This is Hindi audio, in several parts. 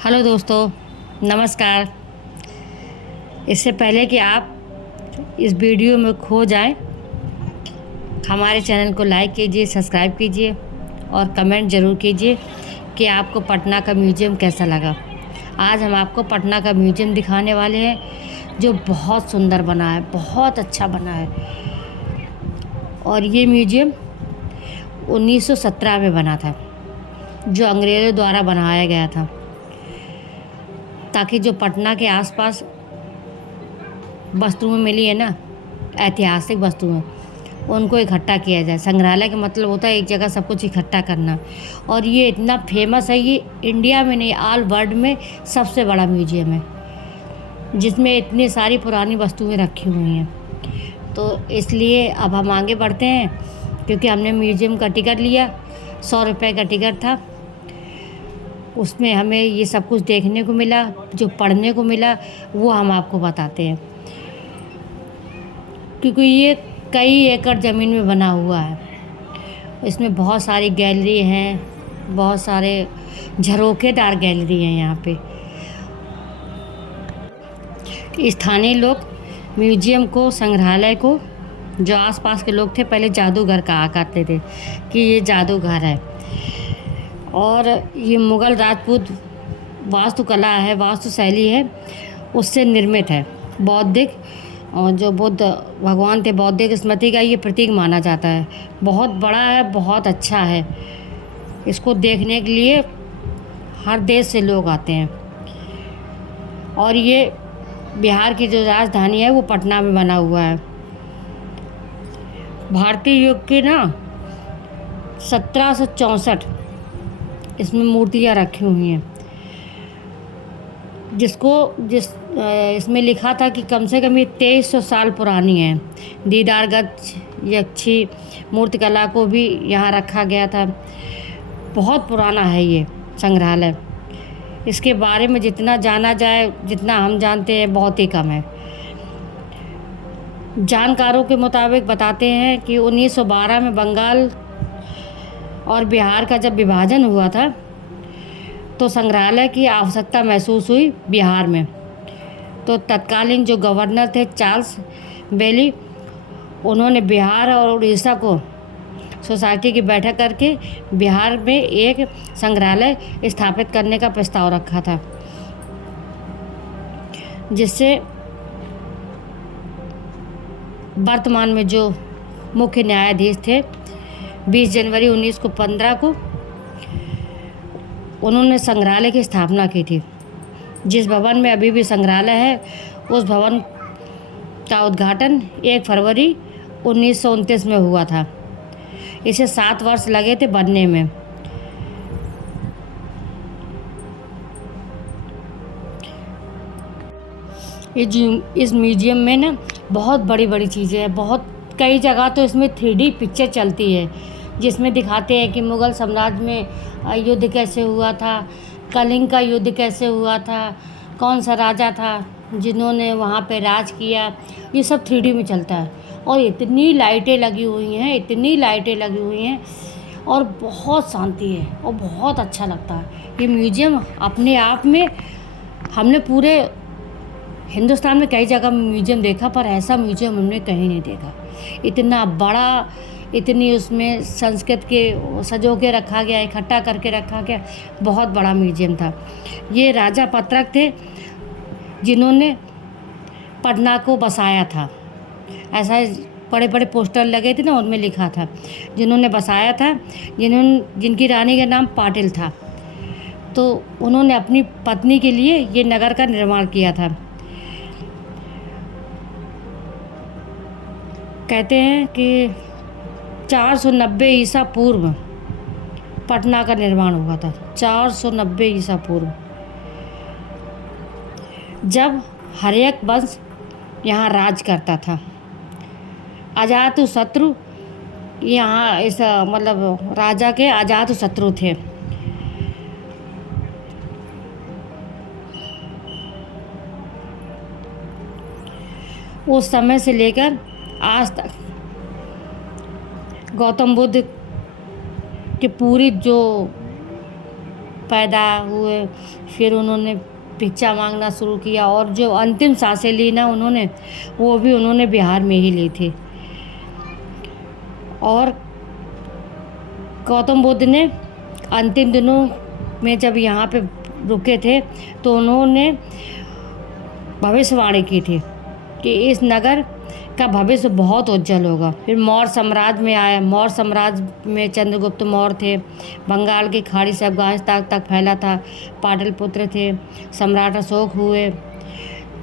हेलो दोस्तों, नमस्कार। इससे पहले कि आप इस वीडियो में खो जाएं, हमारे चैनल को लाइक कीजिए, सब्सक्राइब कीजिए और कमेंट ज़रूर कीजिए कि आपको पटना का म्यूज़ियम कैसा लगा। आज हम आपको पटना का म्यूज़ियम दिखाने वाले हैं, जो बहुत सुंदर बना है, बहुत अच्छा बना है। और ये म्यूज़ियम 1917 में बना था, जो अंग्रेज़ों द्वारा बनाया गया था, ताकि जो पटना के आसपास वस्तुएं मिली है ना, ऐतिहासिक वस्तुएं, उनको इकट्ठा किया जाए। संग्रहालय का मतलब होता है एक जगह सब कुछ इकट्ठा करना। और ये इतना फेमस है, ये इंडिया में नहीं, ऑल वर्ल्ड में सबसे बड़ा म्यूजियम है, जिसमें इतनी सारी पुरानी वस्तुएं रखी हुई हैं। तो इसलिए अब हम आगे बढ़ते हैं, क्योंकि हमने म्यूजियम का टिकट लिया, 100 रुपये का टिकट था। उसमें हमें ये सब कुछ देखने को मिला, जो पढ़ने को मिला वो हम आपको बताते हैं। क्योंकि ये कई एकड़ ज़मीन में बना हुआ है, इसमें बहुत सारी गैलरी हैं, बहुत सारे झरोखेदार गैलरी हैं। यहाँ पे स्थानीय लोग म्यूजियम को, संग्रहालय को, जो आसपास के लोग थे, पहले जादूगर कहा करते थे कि ये जादूघर है। और ये मुग़ल राजपूत वास्तुकला है, वास्तु शैली है, उससे निर्मित है। बौद्धिक, और जो बुद्ध भगवान थे, बौद्धिक स्मृति का ये प्रतीक माना जाता है। बहुत बड़ा है, बहुत अच्छा है। इसको देखने के लिए हर देश से लोग आते हैं। और ये बिहार की जो राजधानी है वो पटना में बना हुआ है। भारतीय युग के ना 1764 इसमें मूर्तियाँ रखी हुई हैं, इसमें लिखा था कि कम से कम ये 2300 साल पुरानी है। दीदारगंज यक्षी मूर्तिकला को भी यहाँ रखा गया था। बहुत पुराना है ये संग्रहालय। इसके बारे में जितना जाना जाए, जितना हम जानते हैं, बहुत ही कम है। जानकारों के मुताबिक बताते हैं कि 1912 में बंगाल और बिहार का जब विभाजन हुआ था, तो संग्रहालय की आवश्यकता महसूस हुई बिहार में। तो तत्कालीन जो गवर्नर थे चार्ल्स बेली, उन्होंने बिहार और उड़ीसा को सोसाइटी की बैठक करके बिहार में एक संग्रहालय स्थापित करने का प्रस्ताव रखा था, जिससे वर्तमान में जो मुख्य न्यायाधीश थे, 20 जनवरी 1915 को उन्होंने संग्रहालय की स्थापना की थी। जिस भवन में अभी भी संग्रहालय है, उस भवन का उद्घाटन 1 फरवरी 1929 में हुआ था। इसे 7 वर्ष लगे थे बनने में। इस म्यूजियम में ना बहुत बड़ी बड़ी चीज़ें हैं। बहुत कई जगह तो इसमें 3D पिक्चर चलती है, जिसमें दिखाते हैं कि मुग़ल साम्राज्य में युद्ध कैसे हुआ था, कलिंग का युद्ध कैसे हुआ था, कौन सा राजा था जिन्होंने वहाँ पे राज किया। ये सब 3D में चलता है। और इतनी लाइटें लगी हुई हैं, इतनी लाइटें लगी हुई हैं, और बहुत शांति है और बहुत अच्छा लगता है। ये म्यूजियम अपने आप में, हमने पूरे हिंदुस्तान में कई जगह म्यूजियम देखा, पर ऐसा म्यूजियम हमने कहीं नहीं देखा। इतना बड़ा, इतनी उसमें संस्कृत के सजो के रखा गया, इकट्ठा करके रखा गया। बहुत बड़ा म्यूजियम था। ये राजा पत्रक थे जिन्होंने पटना को बसाया था। ऐसा बड़े बड़े पोस्टर लगे थे ना, उनमें लिखा था जिन्होंने बसाया था, जिनकी रानी का नाम पाटिल था। तो उन्होंने अपनी पत्नी के लिए ये नगर का निर्माण किया था। कहते हैं कि 490 ईसा पूर्व पटना का निर्माण हुआ था। 490 ईसा पूर्व, जब हर्यक वंश यहाँ राज करता था। अजातशत्रु यहाँ इस मतलब राजा के अजातशत्रु थे। उस समय से लेकर आज तक गौतम बुद्ध की पूरी जो पैदा हुए, फिर उन्होंने भिक्षा मांगना शुरू किया और जो अंतिम सांसें ली ना उन्होंने, वो भी उन्होंने बिहार में ही ली थी। और गौतम बुद्ध ने अंतिम दिनों में जब यहाँ पे रुके थे तो उन्होंने भविष्यवाणी की थी कि इस नगर का भविष्य बहुत उज्जवल होगा। फिर मौर्य साम्राज्य में आया। मौर्य साम्राज्य में चंद्रगुप्त मौर्य थे। बंगाल की खाड़ी से अफगानिस्तान तक फैला था। पाटलिपुत्र थे। सम्राट अशोक हुए।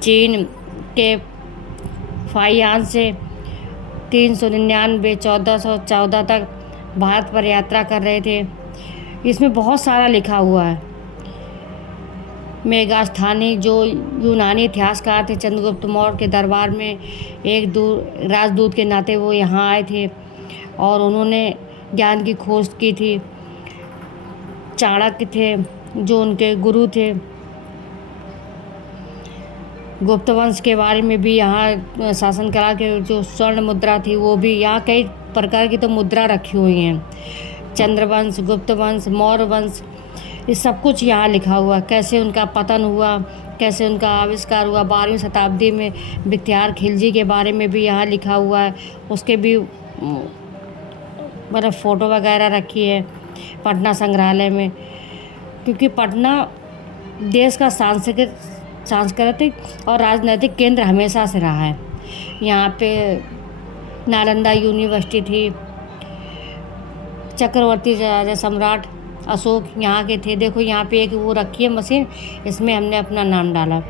चीन के फाइयान से 1414 तक भारत पर यात्रा कर रहे थे। इसमें बहुत सारा लिखा हुआ है। मेगास्थानी जो यूनानी इतिहासकार थे, चंद्रगुप्त मौर्य के दरबार में एक राजदूत के नाते वो यहाँ आए थे और उन्होंने ज्ञान की खोज की थी। चाणक्य थे जो उनके गुरु थे। गुप्त वंश के बारे में भी यहाँ शासन कला के जो स्वर्ण मुद्रा थी वो भी, यहाँ कई प्रकार की तो मुद्रा रखी हुई हैं। चंद्रवंश, गुप्त वंश, मौर्य वंश, ये सब कुछ यहाँ लिखा हुआ। कैसे उनका पतन हुआ, कैसे उनका आविष्कार हुआ। 12वीं शताब्दी में बख्तियार खिलजी के बारे में भी यहाँ लिखा हुआ है। उसके भी मतलब फ़ोटो वगैरह रखी है पटना संग्रहालय में, क्योंकि पटना देश का सांस्कृतिक और राजनीतिक केंद्र हमेशा से रहा है। यहाँ पे नालंदा यूनिवर्सिटी थी। चक्रवर्ती सम्राट अशोक यहाँ के थे। देखो यहाँ पे एक वो रखी है मशीन, इसमें हमने अपना नाम डाला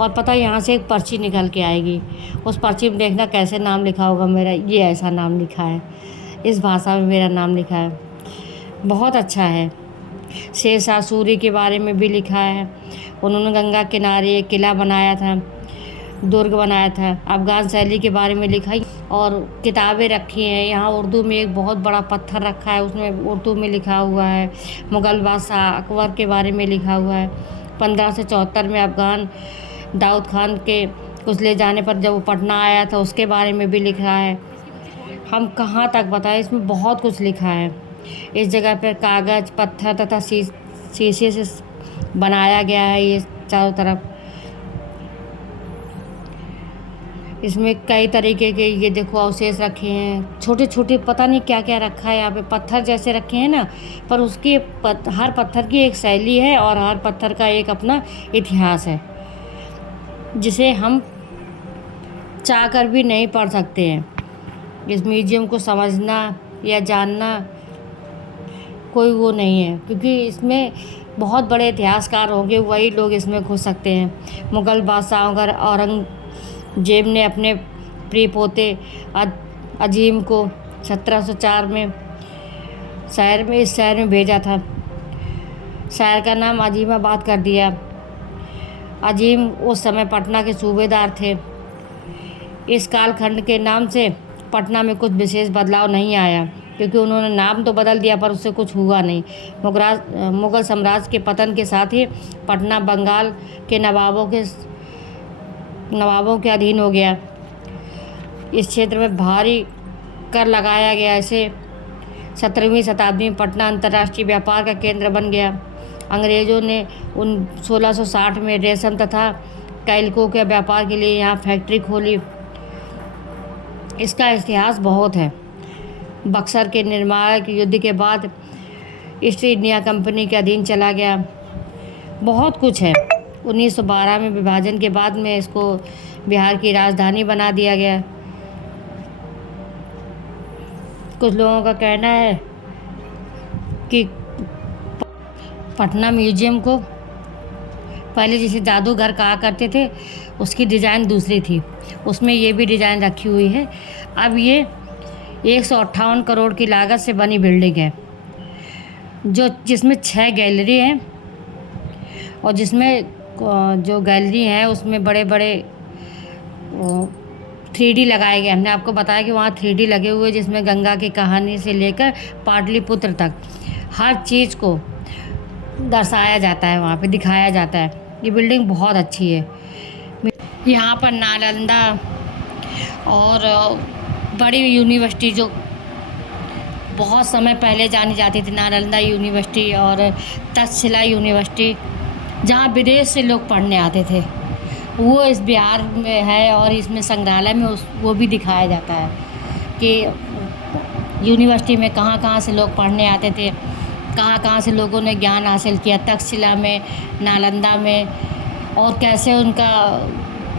और पता यहाँ से एक पर्ची निकल के आएगी। उस पर्ची में देखना कैसे नाम लिखा होगा मेरा। ये ऐसा नाम लिखा है, इस भाषा में मेरा नाम लिखा है। बहुत अच्छा है। शेरशाह सूरी के बारे में भी लिखा है। उन्होंने गंगा किनारे एक किला बनाया था, दुर्ग बनाया था। अफ़गान शैली के बारे में लिखा है और किताबें रखी हैं। यहाँ उर्दू में एक बहुत बड़ा पत्थर रखा है, उसमें उर्दू में लिखा हुआ है। मुग़ल बादशाह अकबर के बारे में लिखा हुआ है। 1574 में अफ़गान दाऊद खान के कुचले जाने पर जब वो पटना आया था उसके बारे में भी लिखा है। हम कहाँ तक बताएं, इसमें बहुत कुछ लिखा है। इस जगह पर कागज़, पत्थर तथा शीशे से बनाया गया है ये चारों तरफ। इसमें कई तरीके के ये देखो अवशेष रखे हैं। छोटे छोटे पता नहीं क्या क्या रखा है यहाँ पे। पत्थर जैसे रखे हैं ना, पर उसकी हर पत्थर की एक शैली है और हर पत्थर का एक अपना इतिहास है, जिसे हम चाह कर भी नहीं पढ़ सकते हैं। इस म्यूजियम को समझना या जानना कोई वो नहीं है, क्योंकि इसमें बहुत बड़े इतिहासकार होंगे, वही लोग इसमें घुस सकते हैं। मुग़ल बादशाहों का औरंगजेब ने अपने प्रिय पोते अजीम को 1704 में इस शहर में भेजा था। शहर का नाम अजीमाबाद कर दिया। अजीम उस समय पटना के सूबेदार थे। इस कालखंड के नाम से पटना में कुछ विशेष बदलाव नहीं आया, क्योंकि उन्होंने नाम तो बदल दिया पर उससे कुछ हुआ नहीं। मुग़ल साम्राज्य के पतन के साथ ही पटना बंगाल के नवाबों के अधीन हो गया। इस क्षेत्र में भारी कर लगाया गया। ऐसे 17वीं शताब्दी में पटना अंतर्राष्ट्रीय व्यापार का केंद्र बन गया। अंग्रेज़ों ने 1660 में रेशम तथा कैलकों के व्यापार के लिए यहाँ फैक्ट्री खोली। इसका इतिहास बहुत है। बक्सर के निर्णायक युद्ध के बाद ईस्ट इंडिया कंपनी के अधीन चला गया। बहुत कुछ है। 1912 में विभाजन के बाद में इसको बिहार की राजधानी बना दिया गया। कुछ लोगों का कहना है कि पटना म्यूजियम को पहले जिसे जादूगर कहा करते थे उसकी डिज़ाइन दूसरी थी, उसमें ये भी डिज़ाइन रखी हुई है। अब ये 158 करोड़ की लागत से बनी बिल्डिंग है, जिसमें 6 गैलरी हैं और जिसमें जो गैलरी हैं उसमें बड़े बड़े 3D लगाए गए। हमने आपको बताया कि वहाँ 3D लगे हुए, जिसमें गंगा की कहानी से लेकर पाटलिपुत्र तक हर चीज़ को दर्शाया जाता है, वहाँ पे दिखाया जाता है। ये बिल्डिंग बहुत अच्छी है। यहाँ पर नालंदा और बड़ी यूनिवर्सिटी जो बहुत समय पहले जानी जाती थी नालंदा यूनिवर्सिटी और तक्षशिला यूनिवर्सिटी, जहाँ विदेश से लोग पढ़ने आते थे। वो इस बिहार में है और इसमें संग्रहालय में वो भी दिखाया जाता है कि यूनिवर्सिटी में कहाँ कहाँ से लोग पढ़ने आते थे, कहाँ कहाँ से लोगों ने ज्ञान हासिल किया, तक्षशिला में, नालंदा में, और कैसे उनका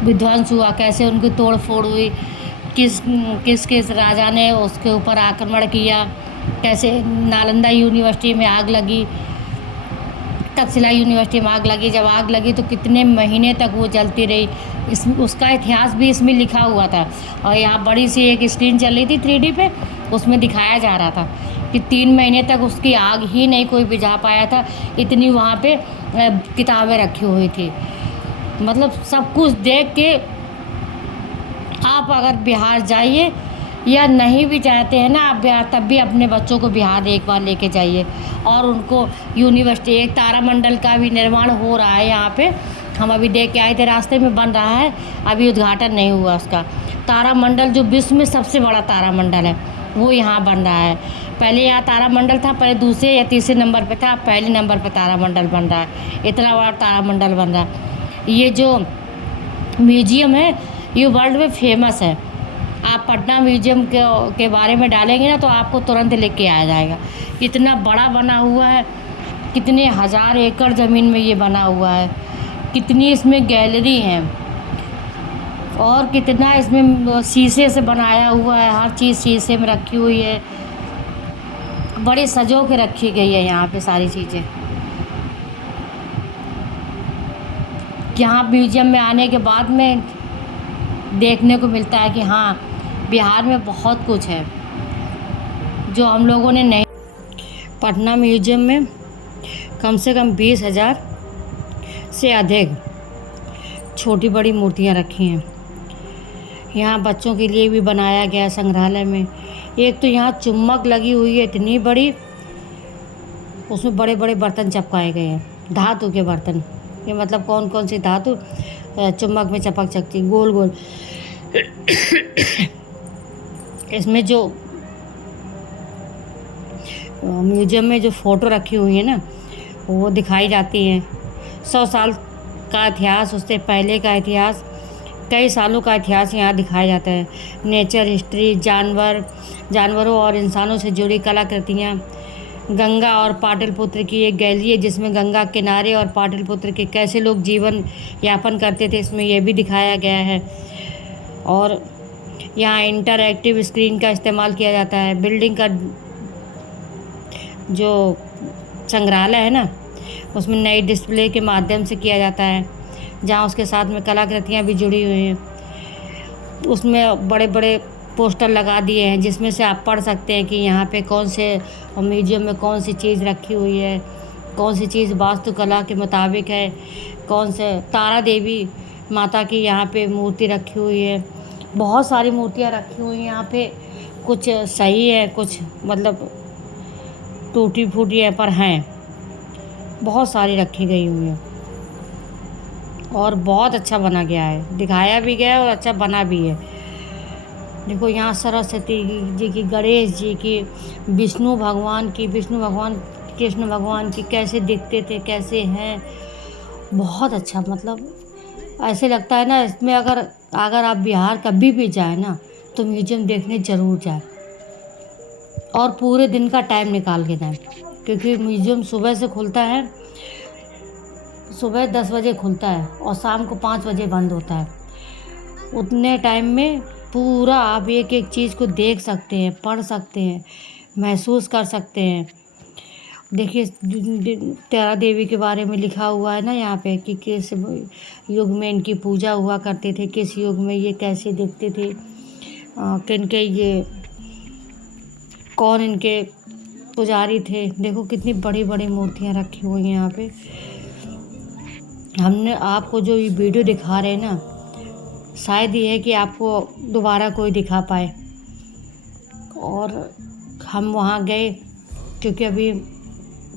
विध्वंस हुआ, कैसे उनकी तोड़ फोड़ हुई, किस किस किस राजा ने उसके ऊपर आक्रमण किया, कैसे नालंदा यूनिवर्सिटी में आग लगी, तक्षशिला यूनिवर्सिटी में आग लगी। जब आग लगी तो कितने महीने तक वो जलती रही, उसका इतिहास भी इसमें लिखा हुआ था। और यहाँ बड़ी सी एक स्क्रीन चल रही थी 3D पे, उसमें दिखाया जा रहा था कि 3 महीने तक उसकी आग ही नहीं कोई बुझा पाया था, इतनी वहाँ पे किताबें रखी हुई थी। मतलब सब कुछ देख के आप अगर बिहार जाइए, या नहीं भी चाहते हैं ना आप बिहार, तब भी अपने बच्चों को बिहार एक बार लेके जाइए और उनको यूनिवर्सिटी, एक तारामंडल का भी निर्माण हो रहा है यहाँ पे। हम अभी देख के आए थे, रास्ते में बन रहा है, अभी उद्घाटन नहीं हुआ उसका। तारामंडल जो विश्व में सबसे बड़ा तारामंडल है वो यहाँ बन रहा है। पहले यहाँ तारामंडल था, पहले दूसरे या तीसरे नंबर पे था, पहले नंबर पे तारामंडल बन रहा है। इतना बड़ा तारामंडल बन रहा है। ये जो म्यूजियम है ये वर्ल्ड में फेमस है। आप पटना म्यूजियम के बारे में डालेंगे ना तो आपको तुरंत लिख के आ जाएगा। इतना बड़ा बना हुआ है, कितने हज़ार एकड़ ज़मीन में ये बना हुआ है, कितनी इसमें गैलरी हैं, और कितना इसमें शीशे से बनाया हुआ है, हर चीज़ शीशे में रखी हुई है, बड़े सजो के रखी गई है यहाँ पे सारी चीज़ें। यहाँ म्यूजियम में आने के बाद में देखने को मिलता है कि हाँ, बिहार में बहुत कुछ है जो हम लोगों ने नहीं। पटना म्यूजियम में कम से कम 20,000 से अधिक छोटी बड़ी मूर्तियाँ रखी हैं। यहाँ बच्चों के लिए भी बनाया गया है संग्रहालय में। एक तो यहाँ चुम्बक लगी हुई है इतनी बड़ी, उसमें बड़े बड़े बर्तन चिपकाए गए हैं, धातु के बर्तन। ये मतलब कौन कौन सी धातु चुम्बक में चपक सकती, गोल गोल। इसमें जो म्यूजियम में जो फ़ोटो रखी हुई है ना वो दिखाई जाती हैं। 100 साल का इतिहास, उससे पहले का इतिहास, कई सालों का इतिहास यहाँ दिखाया जाता है। नेचर हिस्ट्री, जानवरों और इंसानों से जुड़ी कलाकृतियाँ। गंगा और पाटलिपुत्र की एक गैलरी है जिसमें गंगा किनारे और पाटलिपुत्र के कैसे लोग जीवन यापन करते थे, इसमें यह भी दिखाया गया है। और यहाँ इंटरएक्टिव स्क्रीन का इस्तेमाल किया जाता है। बिल्डिंग का जो संग्रहालय है ना उसमें नई डिस्प्ले के माध्यम से किया जाता है, जहाँ उसके साथ में कलाकृतियाँ भी जुड़ी हुई हैं। उसमें बड़े बड़े पोस्टर लगा दिए हैं जिसमें से आप पढ़ सकते हैं कि यहाँ पे कौन से म्यूजियम में कौन सी चीज़ रखी हुई है, कौन सी चीज़ वास्तुकला के मुताबिक है, कौन से तारा देवी माता की यहाँ पे मूर्ति रखी हुई है। बहुत सारी मूर्तियाँ रखी हुई हैं यहाँ पे, कुछ सही है, कुछ मतलब टूटी फूटी है, पर हैं बहुत सारी रखी गई हुई है। और बहुत अच्छा बना गया है, दिखाया भी गया है और अच्छा बना भी है। देखो यहाँ सरस्वती जी की, गणेश जी की, विष्णु भगवान कृष्ण भगवान की कैसे दिखते थे, कैसे हैं, बहुत अच्छा। मतलब ऐसे लगता है ना इसमें अगर आप बिहार कभी भी जाए ना तो म्यूजियम देखने ज़रूर जाए, और पूरे दिन का टाइम निकाल के जाए, क्योंकि म्यूजियम सुबह से खुलता है, सुबह 10 बजे खुलता है और शाम को 5 बजे बंद होता है। उतने टाइम में पूरा आप एक एक चीज़ को देख सकते हैं, पढ़ सकते हैं, महसूस कर सकते हैं। देखिए तारा देवी के बारे में लिखा हुआ है ना यहाँ पे कि किस युग में इनकी पूजा हुआ करते थे, किस युग में ये कैसे दिखते थे, किनके ये कौन इनके पुजारी थे। देखो कितनी बड़ी बड़ी मूर्तियाँ रखी हुई हैं यहाँ पे। हमने आपको जो ये वीडियो दिखा रहे हैं ना, शायद ये है कि आपको दोबारा कोई दिखा पाए। और हम वहाँ गए क्योंकि अभी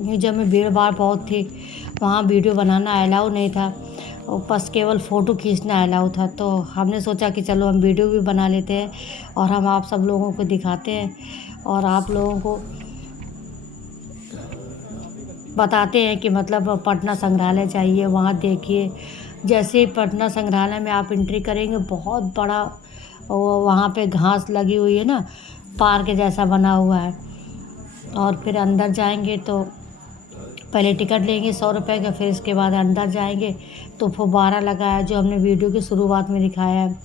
म्यूजियम में भीड़ भाड़ बहुत थी, वहाँ वीडियो बनाना अलाउ नहीं था, और बस केवल फ़ोटो खींचना अलाउ था। तो हमने सोचा कि चलो हम वीडियो भी बना लेते हैं और हम आप सब लोगों को दिखाते हैं। और आप लोगों को बताते हैं कि मतलब पटना संग्रहालय जाइए, वहाँ देखिए। जैसे पटना संग्रहालय में आप एंट्री करेंगे, बहुत बड़ा वहाँ पे घास लगी हुई है ना, पार्क जैसा बना हुआ है। और फिर अंदर जाएंगे तो पहले टिकट लेंगे 100 रुपये का, फिर इसके बाद अंदर जाएंगे तो फुब्बारा लगा है, जो हमने वीडियो की शुरुआत में दिखाया है।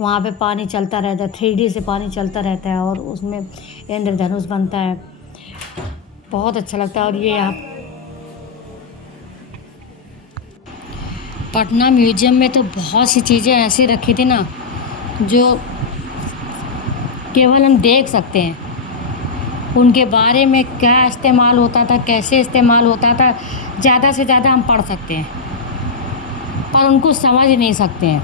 वहाँ पे पानी चलता रहता है, 3D से पानी चलता रहता है और उसमें इंद्रधनुष बनता है, बहुत अच्छा लगता है। और ये आप पटना म्यूजियम में तो बहुत सी चीज़ें ऐसी रखी थी ना, जो केवल हम देख सकते हैं। उनके बारे में क्या इस्तेमाल होता था, कैसे इस्तेमाल होता था, ज़्यादा से ज़्यादा हम पढ़ सकते हैं, पर उनको समझ नहीं सकते हैं,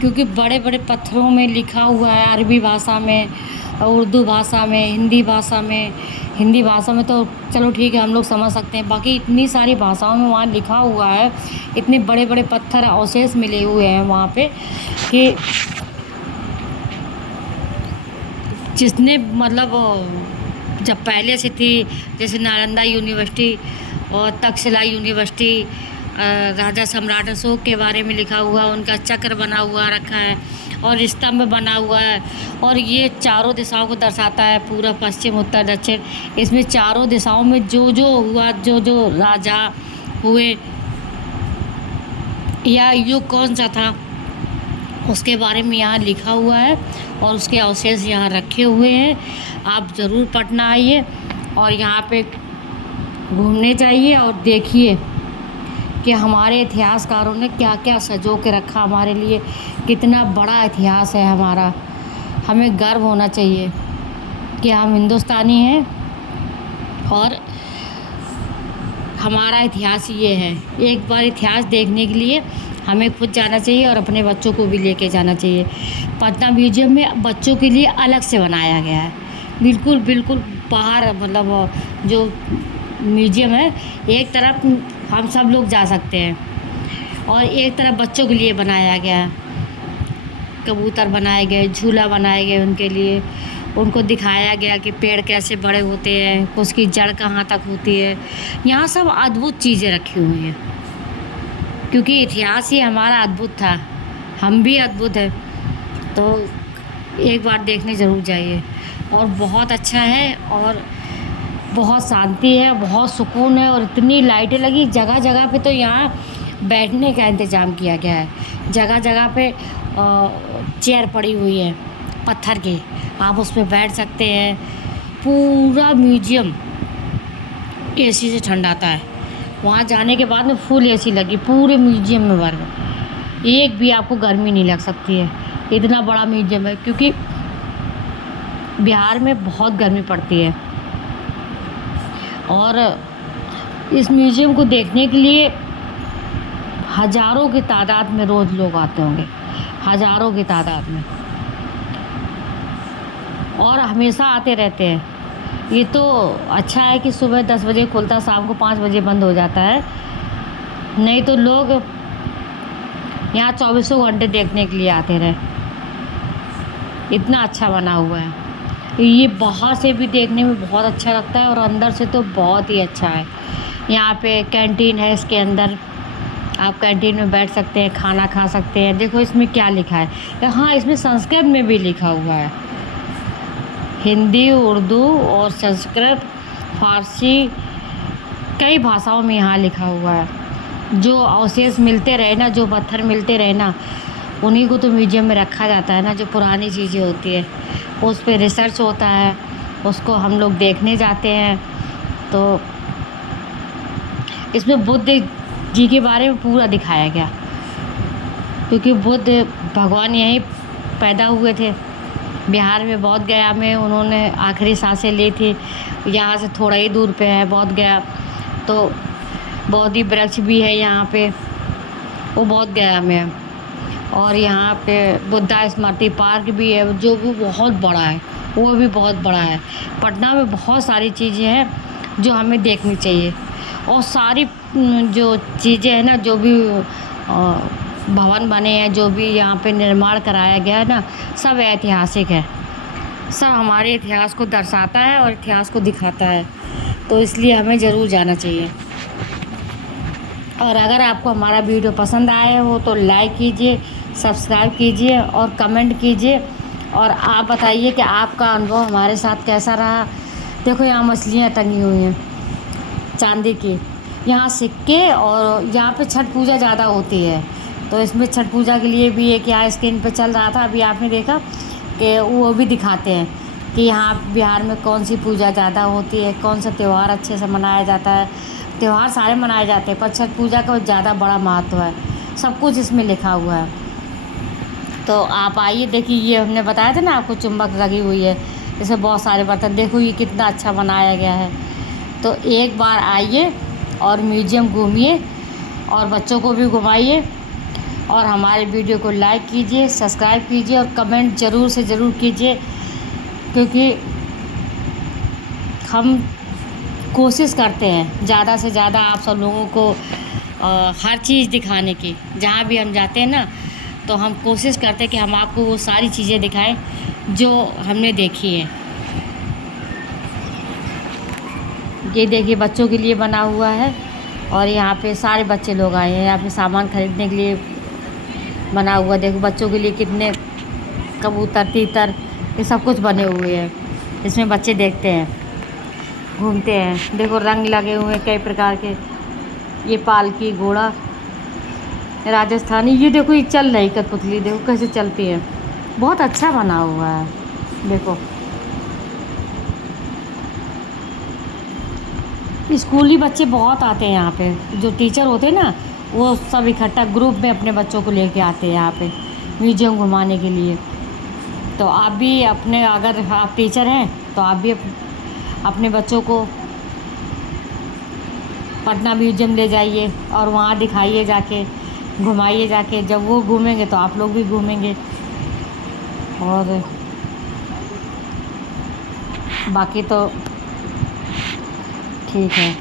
क्योंकि बड़े बड़े पत्थरों में लिखा हुआ है, अरबी भाषा में, उर्दू भाषा में, हिंदी भाषा में। हिंदी भाषा में तो चलो ठीक है, हम लोग समझ सकते हैं, बाकी इतनी सारी भाषाओं में वहाँ लिखा हुआ है। इतने बड़े बड़े पत्थर अवशेष मिले हुए हैं वहाँ पे कि जिसने मतलब जब पहले से थी, जैसे नालंदा यूनिवर्सिटी और तक्षशिला यूनिवर्सिटी, राजा सम्राट अशोक के बारे में लिखा हुआ, उनका चक्र बना हुआ रखा है और स्तंभ बना हुआ है। और ये चारों दिशाओं को दर्शाता है, पूर्व पश्चिम उत्तर दक्षिण। इसमें चारों दिशाओं में जो जो हुआ, जो जो राजा हुए या युग कौन सा था, उसके बारे में यहाँ लिखा हुआ है और उसके अवशेष यहाँ रखे हुए हैं। आप ज़रूर पटना आइए और यहाँ पे घूमने जाइए और देखिए कि हमारे इतिहासकारों ने क्या क्या सजो के रखा हमारे लिए। कितना बड़ा इतिहास है हमारा। हमें गर्व होना चाहिए कि हम हिंदुस्तानी हैं और हमारा इतिहास ये है। एक बार इतिहास देखने के लिए हमें खुद जाना चाहिए और अपने बच्चों को भी लेके जाना चाहिए। पटना म्यूजियम में बच्चों के लिए अलग से बनाया गया है, बिल्कुल बिल्कुल बाहर, मतलब जो म्यूजियम है एक तरफ हम सब लोग जा सकते हैं और एक तरफ बच्चों के लिए बनाया गया है। कबूतर बनाए गए, झूला बनाए गए उनके लिए, उनको दिखाया गया कि पेड़ कैसे बड़े होते हैं, उसकी जड़ कहाँ तक होती है। यहाँ सब अद्भुत चीज़ें रखी हुई हैं, क्योंकि इतिहास ही हमारा अद्भुत था, हम भी अद्भुत हैं। तो एक बार देखने ज़रूर जाइए। और बहुत अच्छा है और बहुत शांति है, बहुत सुकून है और इतनी लाइटें लगी जगह जगह पे। तो यहाँ बैठने का इंतज़ाम किया गया है, जगह जगह पे चेयर पड़ी हुई है पत्थर की, आप उस पर बैठ सकते हैं। पूरा म्यूजियम एसी से ठंडाता है। वहाँ जाने के बाद में फुल एसी लगी पूरे म्यूजियम में भर में, एक भी आपको गर्मी नहीं लग सकती है। इतना बड़ा म्यूजियम है, क्योंकि बिहार में बहुत गर्मी पड़ती है। और इस म्यूजियम को देखने के लिए हज़ारों की तादाद में रोज़ लोग आते होंगे, हज़ारों की तादाद में, और हमेशा आते रहते हैं। ये तो अच्छा है कि सुबह 10 बजे खुलता, शाम को 5 बजे बंद हो जाता है, नहीं तो लोग यहाँ 24 घंटे देखने के लिए आते रहे। इतना अच्छा बना हुआ है। ये बाहर से भी देखने में बहुत अच्छा लगता है और अंदर से तो बहुत ही अच्छा है। यहाँ पे कैंटीन है, इसके अंदर आप कैंटीन में बैठ सकते हैं, खाना खा सकते हैं। देखो इसमें क्या लिखा है, हाँ इसमें संस्कृत में भी लिखा हुआ है, हिंदी, उर्दू और संस्कृत, फारसी, कई भाषाओं में यहाँ लिखा हुआ है। जो अवशेष मिलते रहे ना, जो पत्थर मिलते रहे ना, उन्हीं को तो म्यूजियम में रखा जाता है ना। जो पुरानी चीज़ें होती है उस पर रिसर्च होता है, उसको हम लोग देखने जाते हैं। तो इसमें बुद्ध जी के बारे में पूरा दिखाया गया, क्योंकि बुद्ध भगवान यहीं पैदा हुए थे, बिहार में बोध गया में उन्होंने आखिरी सांसें ली थी। यहाँ से थोड़ा ही दूर पे है बोध गया, तो बोधि वृक्ष भी है यहाँ पे, वो बोध गया में है। और यहाँ पे बुद्धा स्मृति पार्क भी है, जो भी बहुत बड़ा है, वो भी बहुत बड़ा है। पटना में बहुत सारी चीज़ें हैं जो हमें देखनी चाहिए। और सारी जो चीज़ें हैं ना, जो भी भवन बने हैं, जो भी यहाँ पे निर्माण कराया गया है ना, सब ऐतिहासिक है। सब हमारे इतिहास को दर्शाता है और इतिहास को दिखाता है, तो इसलिए हमें ज़रूर जाना चाहिए। और अगर आपको हमारा वीडियो पसंद आया हो तो लाइक कीजिए, सब्सक्राइब कीजिए और कमेंट कीजिए, और आप बताइए कि आपका अनुभव हमारे साथ कैसा रहा। देखो यहाँ मछलियाँ टंगी हुई हैं चांदी की, यहाँ सिक्के, और यहाँ पे छठ पूजा ज़्यादा होती है, तो इसमें छठ पूजा के लिए भी एक यहाँ स्क्रीन पे चल रहा था, अभी आपने देखा कि वो भी दिखाते हैं कि यहाँ बिहार में कौन सी पूजा ज़्यादा होती है, कौन सा त्यौहार अच्छे से मनाया जाता है। त्यौहार सारे मनाए जाते हैं पर छठ पूजा का ज़्यादा बड़ा महत्व है, सब कुछ इसमें लिखा हुआ है। तो आप आइए देखिए, ये हमने बताया था ना आपको, चुम्बक लगी हुई है, जैसे बहुत सारे बर्तन, देखो ये कितना अच्छा बनाया गया है। तो एक बार आइए और म्यूज़ियम घूमिए और बच्चों को भी घुमाइए, और हमारे वीडियो को लाइक कीजिए, सब्सक्राइब कीजिए और कमेंट ज़रूर से ज़रूर कीजिए, क्योंकि हम कोशिश करते हैं ज़्यादा से ज़्यादा आप सब लोगों को हर चीज़ दिखाने की। जहाँ भी हम जाते हैं ना, तो हम कोशिश करते हैं कि हम आपको वो सारी चीज़ें दिखाएं जो हमने देखी हैं। ये देखिए बच्चों के लिए बना हुआ है, और यहाँ पे सारे बच्चे लोग आए हैं, यहाँ पे सामान खरीदने के लिए बना हुआ। देखो बच्चों के लिए कितने कबूतर, तीतर, ये सब कुछ बने हुए हैं, इसमें बच्चे देखते हैं, घूमते हैं। देखो रंग लगे हुए हैं कई प्रकार के, ये पालकी, घोड़ा, राजस्थानी। ये देखो ये चल रही कठपुतली, देखो कैसे चलती है, बहुत अच्छा बना हुआ है। देखो स्कूली बच्चे बहुत आते हैं यहाँ पे, जो टीचर होते हैं ना, वो सब इकट्ठा ग्रुप में अपने बच्चों को लेके आते हैं यहाँ पे म्यूजियम घुमाने के लिए। तो आप भी अपने, अगर आप टीचर हैं तो आप भी अपने बच्चों को पटना म्यूजियम ले जाइए और वहाँ दिखाइए, जाके घुमाइए जाके। जब वो घूमेंगे तो आप लोग भी घूमेंगे। और बाकी तो ठीक है।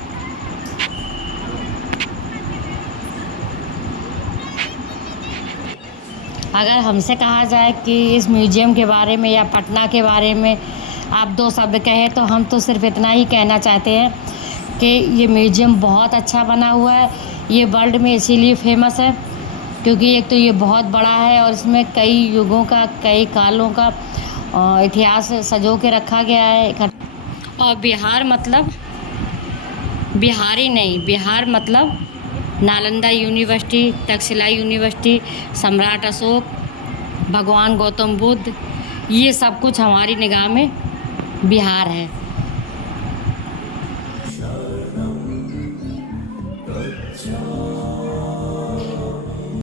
अगर हमसे कहा जाए कि इस म्यूज़ियम के बारे में या पटना के बारे में आप दो शब्द कहें, तो हम तो सिर्फ इतना ही कहना चाहते हैं कि ये म्यूज़ियम बहुत अच्छा बना हुआ है। ये वर्ल्ड में इसीलिए फेमस है क्योंकि एक तो ये बहुत बड़ा है और इसमें कई युगों का, कई कालों का इतिहास सजो के रखा गया है। और बिहार मतलब बिहारी नहीं, बिहार मतलब नालंदा यूनिवर्सिटी, तक्षशिला यूनिवर्सिटी, सम्राट अशोक, भगवान गौतम बुद्ध, ये सब कुछ हमारी निगाह में बिहार है।